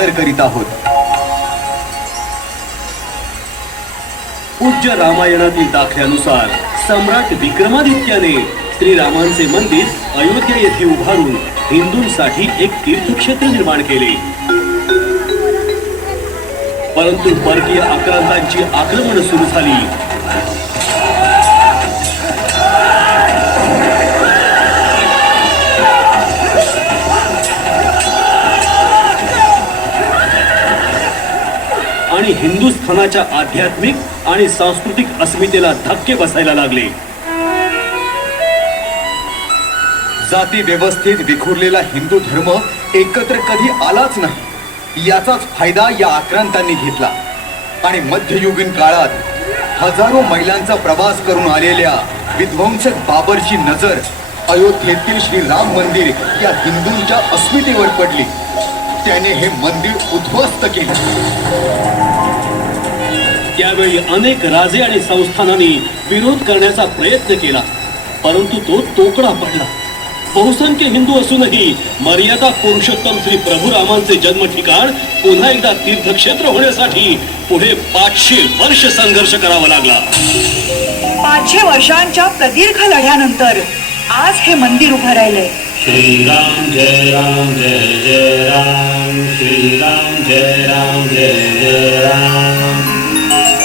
सादर करीत आहोत. पूज्य रामायणातील दाखल्यानुसार सम्राट विक्रमादित्याने श्रीरामांचे मंदिर अयोध्या येथे उभारून हिंदूंसाठी एक तीर्थक्षेत्र निर्माण केले. परंतु परकीय आक्रांतांची आक्रमण सुरू झाली. आणि हिंदुस्थानाच्या आध्यात्मिक आणि सांस्कृतिक अस्मितेला धक्के बसायला लागले. जाती व्यवस्थेत विखुरलेला हिंदू धर्म एकत्र कधी आलाच नाही. याचाच फायदा या आक्रांतांनी घेतला. आणि मध्ययुगीन काळात हजारो मैलांचा प्रवास करून आलेल्या विध्वंसक बाबरची नजर अयोध्येतील श्री राम मंदिर या हिंदूंच्या अस्मितेवर पडली. त्याने हे मंदिर उद्ध्वस्त केले. त्यावेळी अनेक राजे आणि संस्थानांनी विरोध करण्याचा प्रयत्न केला. परंतु तो तोकडा पडला. बहुसंख्य हिंदू असूनही मर्यादा पुरुषोत्तम श्री प्रभू रामांचे जन्म ठिकाण पुन्हा एकदा तीर्थक्षेत्र होण्यासाठी पुढे पाचशे वर्ष संघर्ष करावा लागला. पाचशे वर्षांच्या प्रदीर्घ लढ्यानंतर आज हे मंदिर उभं राहिलंय. श्री राम जय राम जय जय राम. श्री राम जय राम जय जय राम. Thank you.